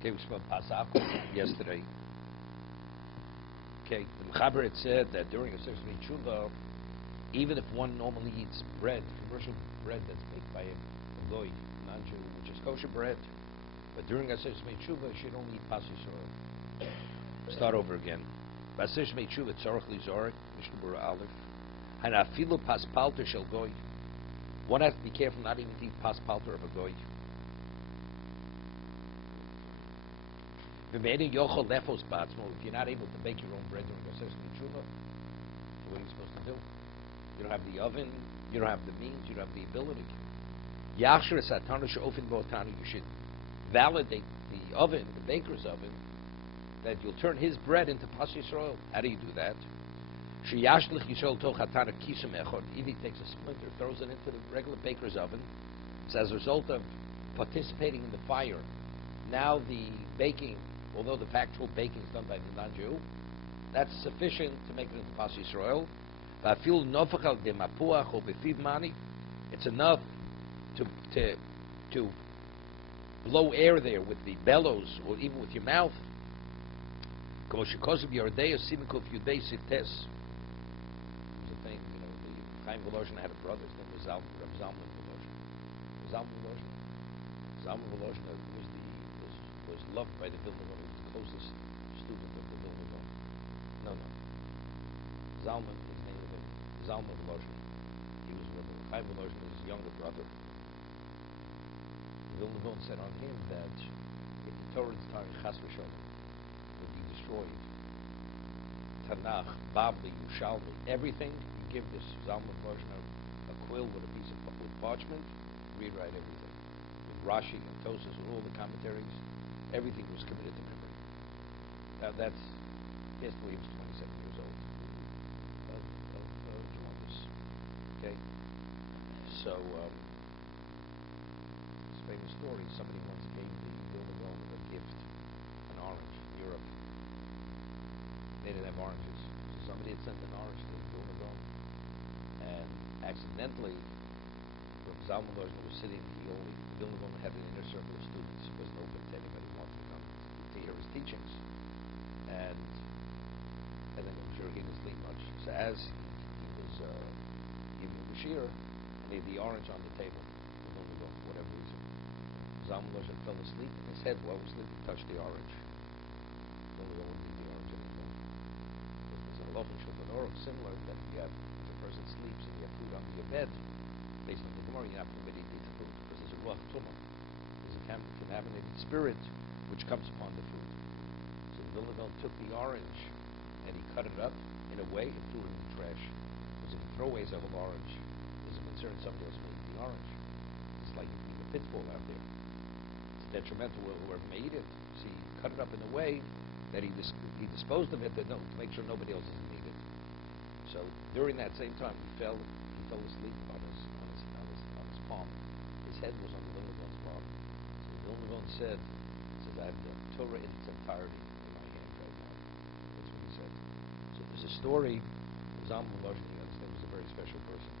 Okay, we spoke Pasach yesterday. Okay, the Mechaber had said that during a certain tshuva, even if one normally eats bread, commercial bread that's baked by a goy, non-Jew, which is kosher bread, but during a certain tshuva, you should only eat pashas oil. Start over again. Basish tshuva tzorach lizorek, Mishnah Berurah Aleph. And afilu pas palter shel goy. One has to be careful not even to eat pas palter of a goy. If you're not able to bake your own bread during a certain tshuva, what are you supposed to do? You don't have the oven, you don't have the means, you don't have the ability. You should validate the oven, the baker's oven, that you'll turn his bread into pashas oil. How do you do that? If he takes a splinter, throws it into the regular baker's oven, it's as a result of participating in the fire. Now the baking, although the actual baking is done by the non-Jew, that's sufficient to make it into pashas oil. It's enough to blow air there with the bellows or even with your mouth. There's a thing, the Chaim had a brother, his name was Zalman was loved by the Vilna Gaon. He was the closest student of the Vilna Gaon. No. Zalman, his name was Zalman Volozhin. He was with Chaim Volozhin, his younger brother. The Vilna Gaon said on him that if the Torah's Chas v'Sholem would be destroyed, Tanakh, Babli, Yushalmi, everything, you give this Zalman Volozhin a quill with a piece of parchment, rewrite everything. With Rashi and Tosas and all the commentaries, everything was committed to memory. Now that's, yes, he was 27 years old of Columbus. Okay? So, this famous story, somebody once gave the Vilna Gaon a gift, an orange, in Europe. They didn't have oranges. So somebody had sent an orange to the Vilna Gaon, and accidentally, Rabbi Zalman was sitting, the Vilna Gaon had an inner circle of students. It wasn't open to anybody who wanted to come to hear his teachings. And then I'm sure he didn't sleep much. So as he was giving the shiur, he had the orange on the table, the Vilna Gaon, for whatever reason. Zalman fell asleep, and his head, while he was sleeping, touched the orange. The Vilna Gaon wouldn't eat the orange anymore. There's a halakha in Shulchan Aruch similar, that if a person sleeps and you have food under your bed, based on the Gemara, you're not permitted to eat the food because there's a ruach tumah. There's a contaminated spirit which comes upon the food. So the Vilna Gaon took the orange and he cut it up in a way and threw it in the trash. Because if you throw away a whole orange, there's a concern somebody else may eat the orange. It's like eating a pitfall out there. It's detrimental to whoever may eat it. So he cut it up in a way that he disposed of it to make sure nobody else doesn't eat it. So during that same time, he fell asleep on his palm. His head was on the Vilna Gaon's palm. So the Vilna Gaon says, I have the Torah in its entirety in my hand right now. That's what he said. So there's a story. Zalman Volozhin, you understand, was a very special person.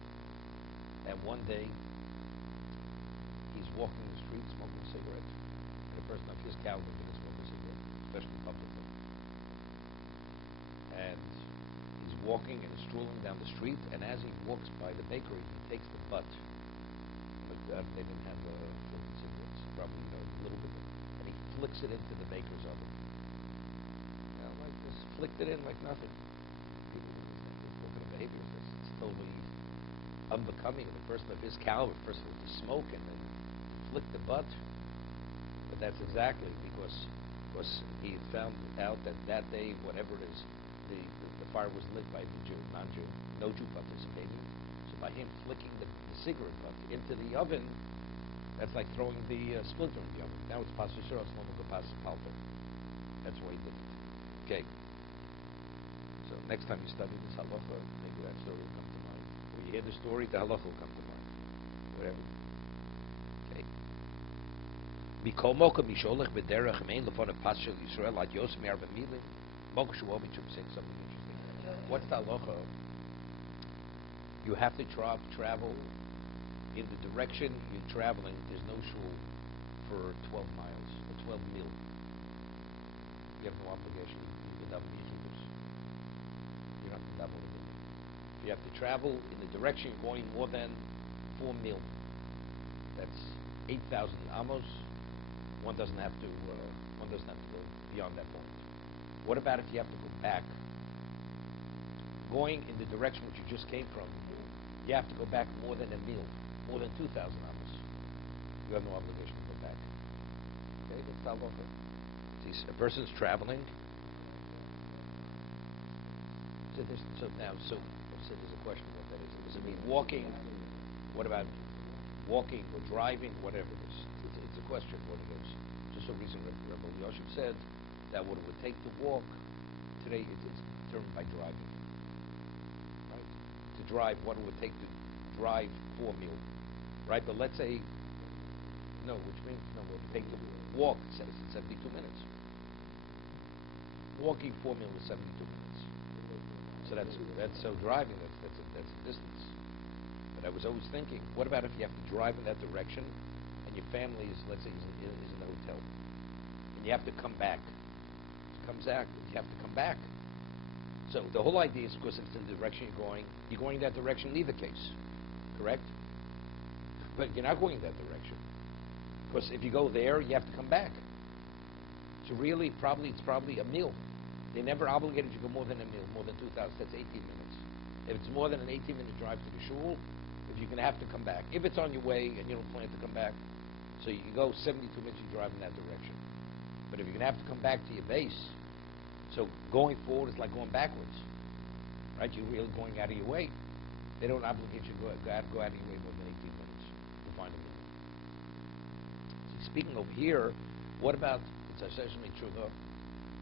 And one day, he's walking the street smoking a cigarette. And a person of his caliber can smoke a cigarette, especially publicly. And he's walking and strolling down the street, and as he walks by the bakery, he takes the butt. They didn't have filtered cigarettes, probably a little bit, and he flicks it into the baker's oven. Like this, flicked it in like nothing. People, what kind of behavior is this? It's totally unbecoming of a person of his caliber, first of all, to smoke and then flick the butt. But that's exactly because he had found out that day, whatever it is, the fire was lit by the Jew, non-Jew, no Jew participating. So by him flicking the cigarette butt into the oven, that's like throwing the splinter in the oven. Now it's pashas oil, it's no longer pashas palter. That's why he did it. Okay. So next time you study this halakha, maybe that story will come to mind. When you hear the story, the halakha will come to mind. Whatever. Okay. Mikol moka misholech b'derech me'en lefon pashas Yisrael at Yosem Yarba Milim. Moka Shawami should be saying something interesting. What's the halakha? You have to travel in the direction you're traveling. There's no shul for 12 miles, or 12 mil. You have no obligation to double the Eikev. You don't have to double it. If you have to travel in the direction you're going more than 4 mil, that's 8,000 amos. One doesn't have to go beyond that point. What about if you have to go back? Going in the direction which you just came from, you have to go back more than a mil, more than 2,000 amos. You have no obligation to go back. Okay, that's the halakha. See, a person's traveling. So there's a question what that is. Does it mean walking? What about walking or driving? Whatever it is. It's a question what it is. Just a reason Rabbi Yosef said that what it would take to walk, today it's determined by driving. Right? To drive, what it would take to drive 4 mil. Right? But let's say, which means, what it would take to walk, it says it's 72 minutes. Walking 4 mil is 72 minutes. So so driving, that's a distance. But I was always thinking, what about if you have to drive in that direction and your family is, let's say, is in the hotel, and you have to come back. You have to come back. So the whole idea is, because it's in the direction you're going that direction in either case, correct? But you're not going in that direction, because if you go there, you have to come back. So really, it's probably a meal. They never obligated you to go more than a meal, more than 2,000. That's 18 minutes. If it's more than an 18-minute drive to the shul, if you're going to have to come back. If it's on your way and you don't plan to come back, so you can go 72 minutes, you drive in that direction. But if you're going to have to come back to your base, so going forward is like going backwards, right? You're really going out of your way. They don't obligate you to go out of your way more than 18 minutes to find a meal. So speaking over here, what about, it's a sesame tshuva,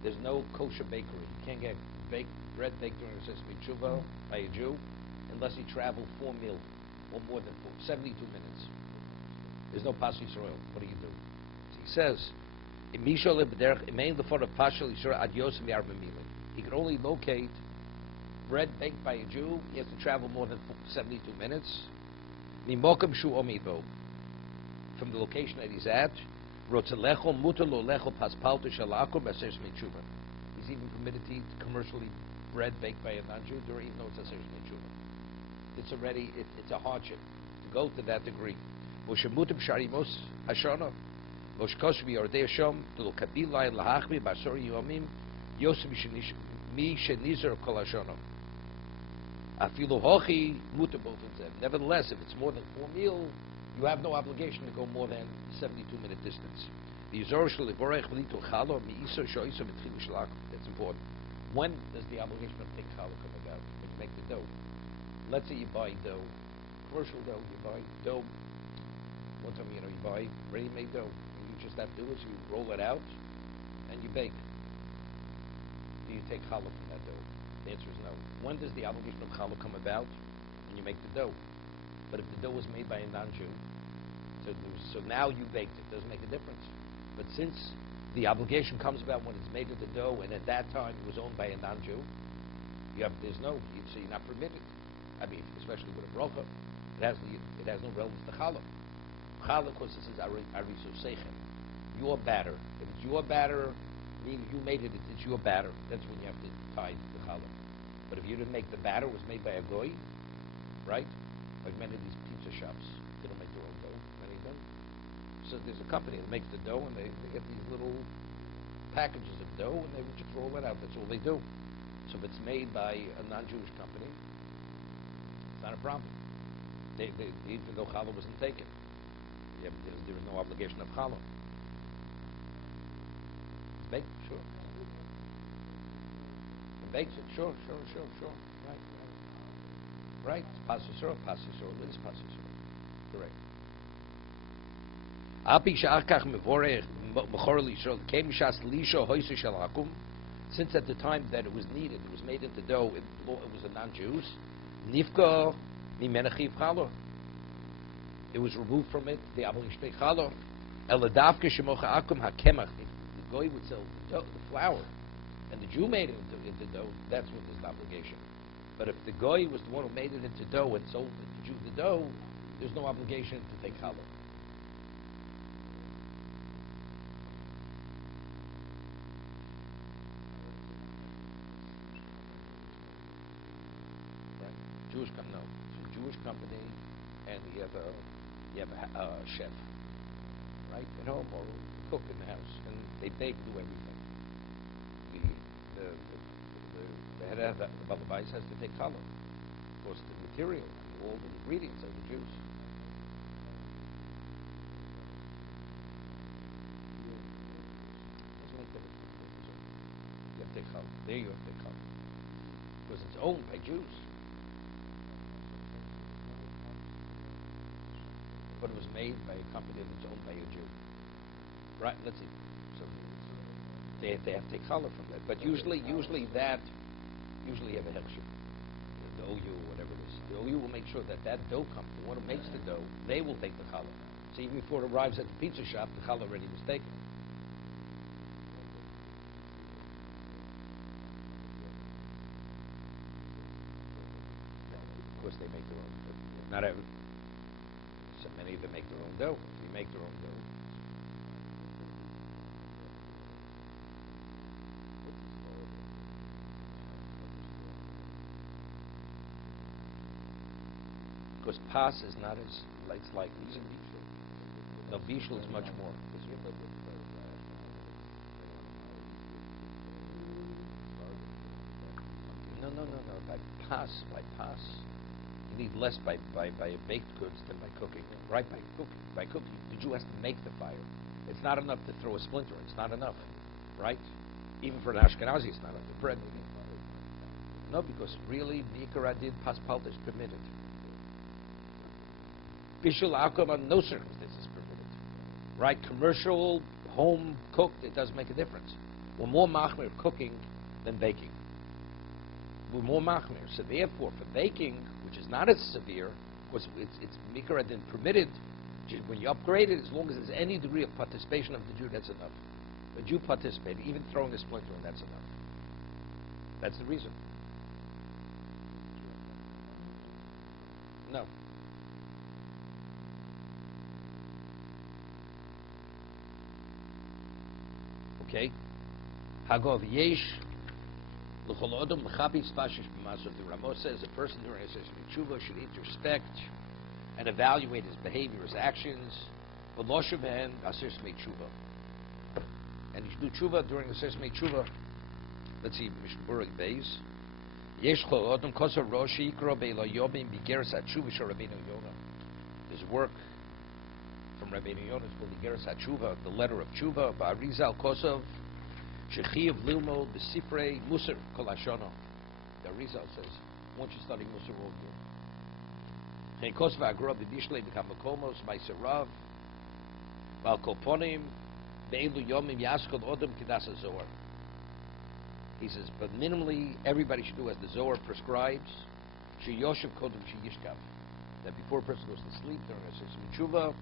there's no kosher bakery. You can't get bread baked during a sesame tshuva by a Jew unless he traveled 4 mil or more than 72 minutes. There's no pashas Yisrael. What do you do? So he says, he could only locate bread baked by a Jew. He has to travel more than 72 minutes. From the location that he's at, he's even permitted to eat commercially bread baked by a non-Jew, even though it's a sesame tshuva. It's already, it's a hardship to go to that degree. Nevertheless, if it's more than 4 mil, you have no obligation to go more than 72-minute distance. That's important. When does the obligation of taking challah come about? When you make the dough. Let's say you buy dough, commercial dough, you buy dough. One time, you buy ready-made dough. And you just have to do is you roll it out and you bake. Do you take challah from that dough? The answer is no. When does the obligation of challah come about? When you make the dough. But if the dough was made by a non-Jew, so now you baked it, doesn't make a difference. But since the obligation comes about when it's made of the dough, and at that time it was owned by a non-Jew, so you're not permitted. I mean, especially with a bracha, it has no relevance to challah. Challah, of course, this is arisu seichem, your batter. If it's your batter, meaning you made it, it's your batter. That's when you have to tie the challah. But if you didn't make the batter, it was made by a goy, right? Like many of these pizza shops, they don't make their own dough, many of them. So there's a company that makes the dough, and they get these little packages of dough, and they just roll it out. That's all they do. So if it's made by a non-Jewish company, it's not a problem. Even though challah wasn't taken, there is no obligation of challah. It's baked, sure. It bakes it, sure. Right. Pashas Yisrael, it is pashas Yisrael. Correct. Since at the time that it was needed, it was made into dough, it was a non-Jews, nifka mimenachiv challah. It was removed from it, the obligation of challah. Eladavke shemocha akum hakemach. If the goy would sell the flour, and the Jew made it into dough, that's what is the obligation. But if the goy was the one who made it into dough and sold the Jew the dough, there's no obligation to take challah. Jewish company. No, it's a Jewish company, and you have a chef, right, at home, or a cook in the house, and they bake, do everything. The head of the Balabais has to take challah. Of course, the material, all the ingredients are the Jews. Doesn't make difference. You have to take challah. There you have to take challah. Because it's owned by Jews. But it was made by a company that's owned by a Jew. Right, let's see. So they have to take challah from that. But usually you have a hechsher. The OU, whatever it is. The OU will make sure that dough company, the one who makes the dough, they will take the challah. So even before it arrives at the pizza shop, the challah already was taken. Of course, they make their own dough. Not every. So many of them make their own dough. You make their own dough. Because pas is not as it's like no, bishul is much more. No. By pas, you need less by baked goods than by cooking. Right, by cooking, the Jew has to make the fire. It's not enough to throw a splinter. It's not enough, right? Even for an Ashkenazi, it's not enough. The bread. No, because really, Nikaradid pas palta is permitted. Bishul akum on no circumstances permitted. Right? Commercial, home cooked, it doesn't make a difference. We're more machmir cooking than baking. We're more machmir. So therefore, for baking, which is not as severe, because it's mikra and permitted, when you upgrade it, as long as there's any degree of participation of the Jew, that's enough. The Jew participated, even throwing a splinter in, that's enough. That's the reason. No. Okay. Hagov yesh l'chol odom l'chapis fashish b'masov. The Ramos says a person during a session of tshuva should introspect and evaluate his behavior, his actions. V'loshem ben b'asir smei tshuva. And you should do tshuva during a session of tshuva. Let's see, Mishnah Berurah Beis. Yesh l'chol odom koser rosh yikro be'lo yomim b'geres hatshuva shel Rabbeinu Yonah. His work from Rabbeinu Yonah is called the Geras HaTshuva, the letter of Tshuva, Ba'arizal Kosov, Shechiv Lilmo, the Sifrei, Musar, Kol Hashanah. The Arizal says, once you study Musar all year. Chen Kosov Agra, B'Bishlei, B'Kamakomos, Maiserav, Ba'al Koponim, Be'elu Yomim, Yaskol Odom, Kedas HaZohar. He says, but minimally, everybody should do as the Zohar prescribes, Sheyoshev Kodom Sheyishkav. That before a person goes to sleep during a session of Tshuva,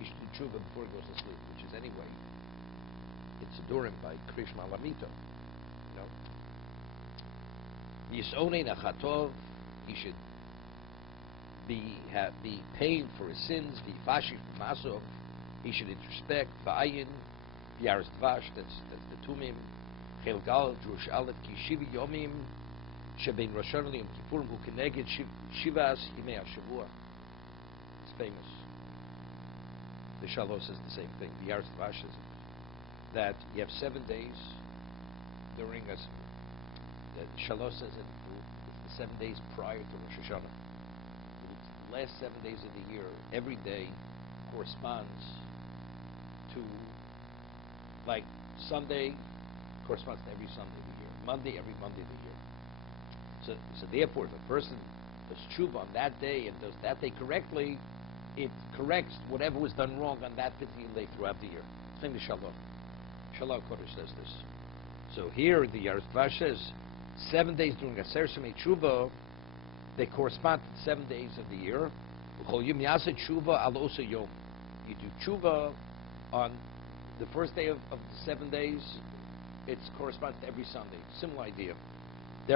he should do tshuva before he goes to sleep, which is anyway, it's durim by Krishma Lamito. Yisonei nachatov, he should be paying for his sins. V'yifashiv b'masov, he should introspect. V'ayin, v'yaris dvash, that's the tumim. Chelgal, Jewish aleph, ki shivi yomim, shebein Rosh Hashanah Yom Kippurim, hu keneged shivas yimei hashavua. It's famous. The Shalosh says the same thing. The Yaris Dvash says that you have 7 days during us. The Shalosh says it's the 7 days prior to Rosh Hashanah. It's the last 7 days of the year. Every day corresponds to, like Sunday corresponds to every Sunday of the year. Monday, every Monday of the year. So therefore, if a person does tshuva on that day and does that day correctly, it corrects whatever was done wrong on that particular day throughout the year. Same as Shalom. Shalom Kodesh says this. So here the Yaris Dvash says 7 days during a Ser Semei Tshuva, they correspond to 7 days of the year. You do tshuva on the first day of the 7 days. It corresponds to every Sunday. Similar idea. Do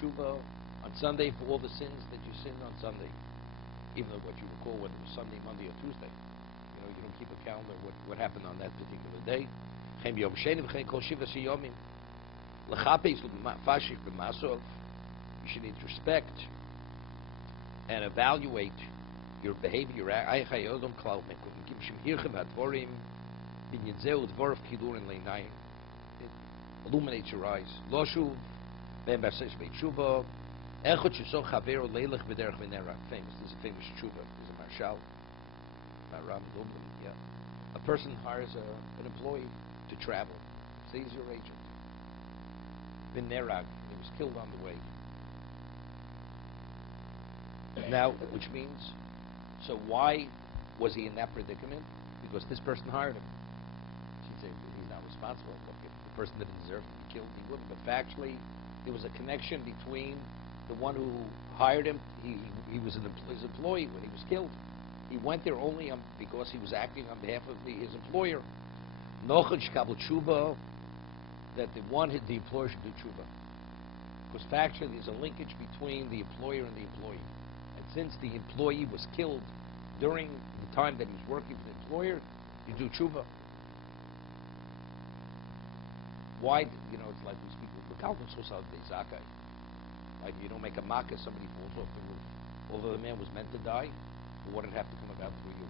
tshuva on Sunday for all the sins that you sinned on Sunday, even though what you recall whether it was Sunday, Monday, or Tuesday. You don't keep a calendar what happened on that particular day. L'chapes l'fashich b'masov. You should need to respect and evaluate your behavior. It illuminates your eyes. Loshuv ben b'asesh b'tshuva. Echot shesol chaveru leilach b'derech v'nerach. Famous. This is a famous tshuva. There's a marshal. Yeah. A person hires an employee to travel. Say he's your agent. V'nerach. He was killed on the way. Now, which means, so why was he in that predicament? Because this person hired him. She'd say he's not responsible. Look, if the person didn't deserve to be killed, he wouldn't. But factually, there was a connection between the one who hired him. He was his employee when he was killed. He went there only because he was acting on behalf of his employer. Nochad shkabel tshuva, that the employer should do tshuva. Because factually, there's a linkage between the employer and the employee. And since the employee was killed during the time that he was working for the employer, you do tshuva. Why? It's like we speak with Zakai. Like you don't make a makkah, somebody falls off the roof. Although the man was meant to die, but what did it have to come about through you?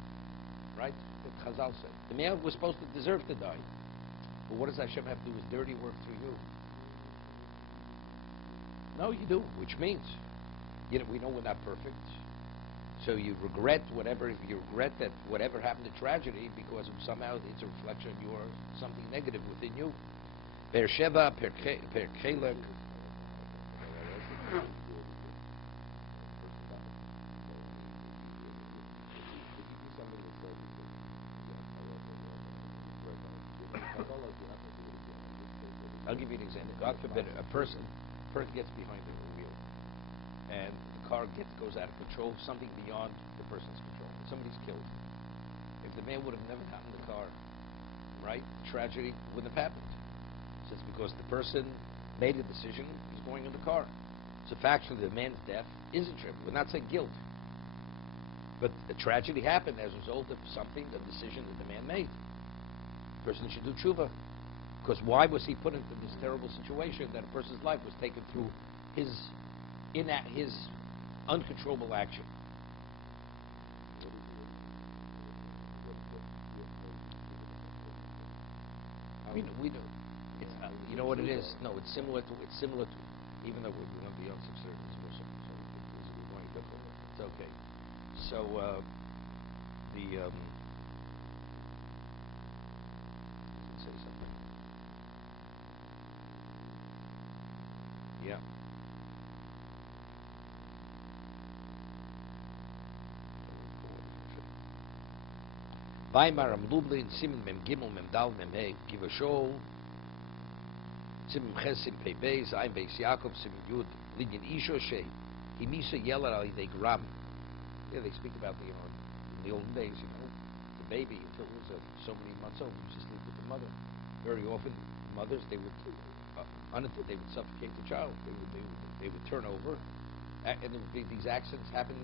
Right? What Chazal said. The man was supposed to deserve to die. But what does Hashem have to do his dirty work through you? No, you do, which means, we know we're not perfect. So you regret that whatever happened to tragedy because somehow it's a reflection of something negative within you. Beersheba, Perchelek. I'll give you an example. God forbid a person gets behind the wheel and the car goes out of control, something beyond the person's control. Somebody's killed. If the man would have never gotten in the car, right, the tragedy wouldn't have happened. So it's because the person made a decision, he's going in the car. So factually, the man's death isn't true. We're not saying guilt. But a tragedy happened as a result of a decision that the man made. The person should do tshuva. Because why was he put into this terrible situation that a person's life was taken through his uncontrollable action? We know. It's you know what it is? No, it's similar to. Even though we're not beyond 6:30, we're going to go. It's okay. So say something. Yeah. Weimar am Lublin, simen mem gimel mem dal mem hey, give a show. Simen chesim pei beis, ein beis Yaakov, simen yud, ligin isho shei, himisa yelar al yidei gram. Yeah, they speak about in the olden days, the baby until he was so many months old, he used to sleep with the mother. Very often, mothers they would suffocate the child. They would turn over, and there would be these accidents happen,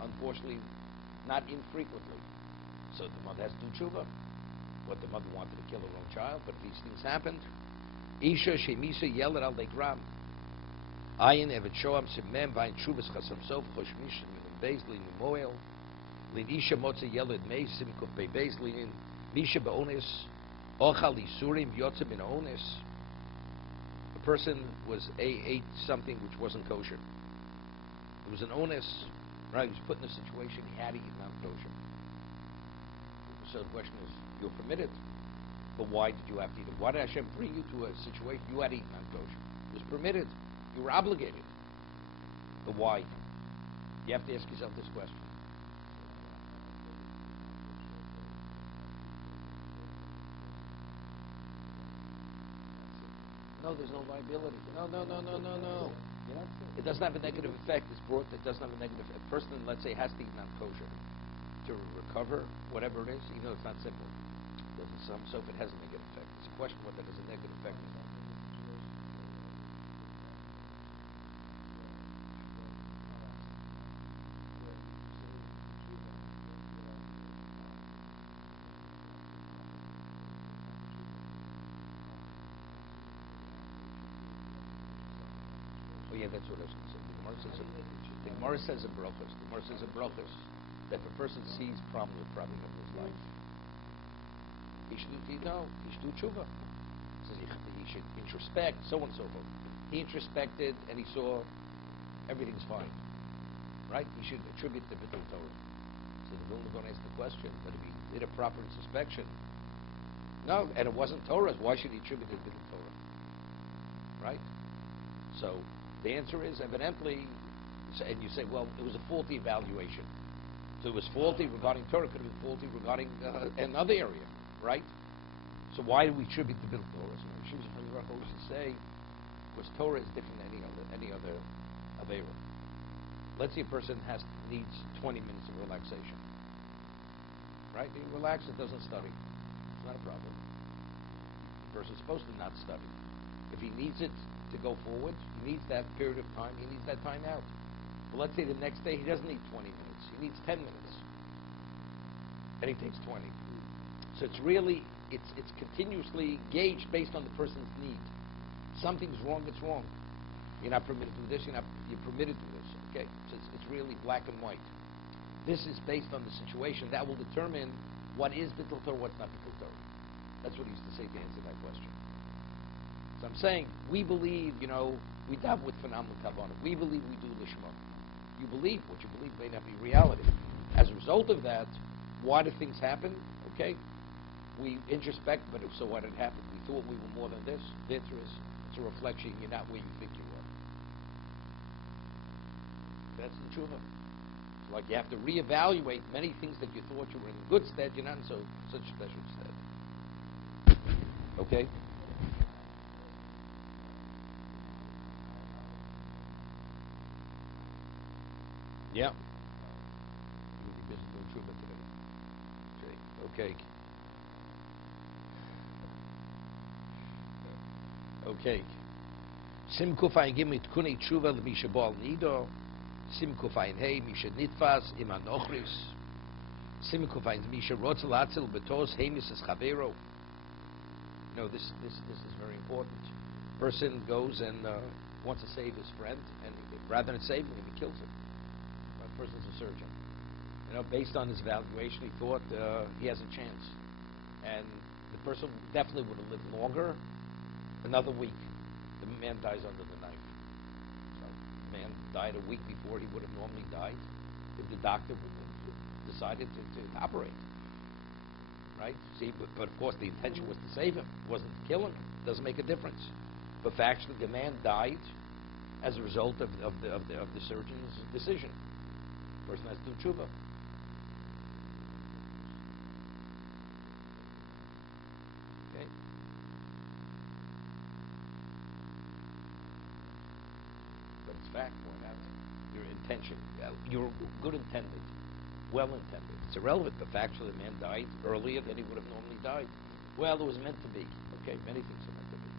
unfortunately, not infrequently. So the mother has to do tshuva. What the mother wanted to kill her own child, but these things happened. Isha shemisa yeler al degram. Ayin evet shoam simen vayin tshuvas chasam sof choshmish min beis lin moel lin isha motze yeler meis simkuf bei beis lin misha beonis ochal isurim yotze min onis. A person ate something which wasn't kosher. It was an onus, right? He was put in a situation he had to eat non-kosher. So the question is, you're permitted, but why did you have to eat it? Why did Hashem bring you to a situation you had to eat non-kosher? It was permitted. You were obligated. But why? You have to ask yourself this question. No, there's no liability. No. It doesn't have a negative effect. It's brought. It doesn't have a negative effect. A person, let's say, has to eat non-kosher to recover whatever it is, even though it's not simple. So if it has a negative effect, it's a question what that has a negative effect. Yeah, that's what I was going to say. The Gemara says in Brachos. The Gemara says in Brachos that if a person sees problem in his life, he should do tshuva. He says he should introspect, so on and so forth. He introspected and he saw everything's fine, right? He should attribute the Bittul Torah. So the Vilna Gaon asked the question, but if he did a proper introspection, no, and it wasn't Torah, why should he attribute it to the Torah? Right? So the answer is evidently, and you say, well, it was a faulty evaluation. So it was faulty regarding Torah, could have been faulty regarding another area, right? So why do we attribute the Bittul Torah? So Shimshon Chaim always used to say, because Torah is different than any other Avera. Let's say a person needs 20 minutes of relaxation. Right? He relaxes, doesn't study. It's not a problem. The person's supposed to not study. If he needs it to go forward, he needs that period of time, he needs that time out. But let's say the next day he doesn't need 20 minutes, he needs 10 minutes. And he takes 20. So it's really, it's continuously gauged based on the person's need. Something's wrong, it's wrong. You're not permitted to do this, you're permitted to do this. Okay? So it's really black and white. This is based on the situation. That will determine what is Bittul Torah, what's not Bittul Torah. That's what he used to say to answer that question. So I'm saying, we believe, we daven with phenomenal kavanah. We believe we do lishma. You believe, what you believe may not be reality. As a result of that, why do things happen? Okay? We introspect, but so what had happened? We thought we were more than this. The answer is, it's a reflection, you're not where you think you are. That's the tshuva. It's like you have to reevaluate many things that you thought you were in good stead, you're not in such special stead. Okay? Yeah. You'll be busy doing tshuva today. Okay. Okay. Sim kufayin gimli tkuni tshuva l'mishabal nido. Sim kufayin hey misha nitfas im anochris. Sim kufayin misha rotzel atzil betos hey misas chavero. This is very important. Person goes and wants to save his friend, and rather than saving him, he kills him. That person's a surgeon. Based on his evaluation, he thought he has a chance, and the person definitely would have lived longer. Another week, the man dies under the knife. Right? The man died a week before he would have normally died if the doctor decided to operate. Right? See, but of course the intention was to save him. It wasn't to kill him. It doesn't make a difference. But factually, the man died as a result of the surgeon's decision. The person has to do tshuva. Okay. But it's fact, point out your intention. You're good intended, well intended. It's irrelevant. The factually the man died earlier than he would have normally died. Well, it was meant to be. Okay, many things are meant to be.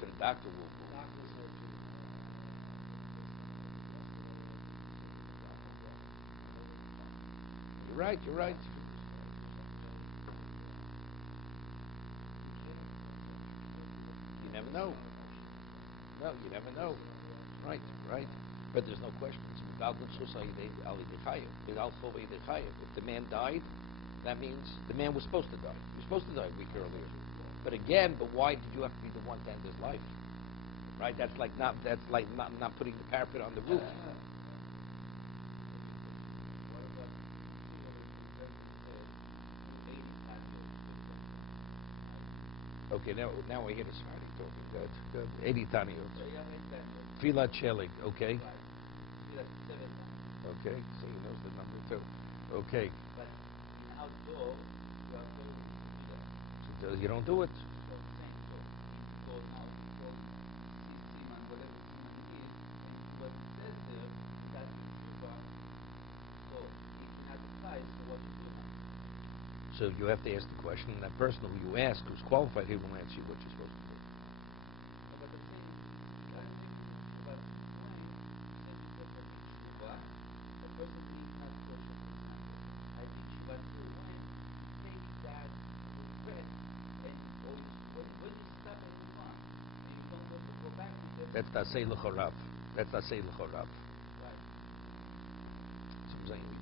So the doctor will. You're right. You never know. No, you never know. Right. But there's no question. If the man died, that means the man was supposed to die. He was supposed to die a week earlier. But why did you have to be the one to end his life? Right? That's like not putting the parapet on the roof. Okay, now I hear the Sephardi talking. Good. 80 taniyot. Filat Shelig. Okay. Okay, so he knows the number too. Okay. But in outdoor, you are told to do that. So you don't do it. So same. So for now, for simen, whatever simen it is, and what it says there, that is super. So if you have to So you have to ask the question, and that person who you ask, who's qualified, he will answer you what you're supposed to do. No, but I'm saying, I don't think tshuva wine, that is definitely tshuva. The person is not kosher, for example. I think tshuva too, when you take that regret and or when you stop and move on, and you don't want to go back to that. That's tasei l'chorav. That's tasei l'chorav. Right.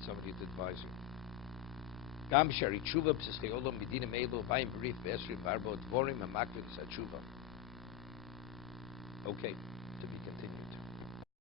Somebody to advise you. Gam shari tshuva p'sischei medinim elu vayim brief v'esrim v'arbo dvorim ha'makrim sa tshuva. Okay, to be continued.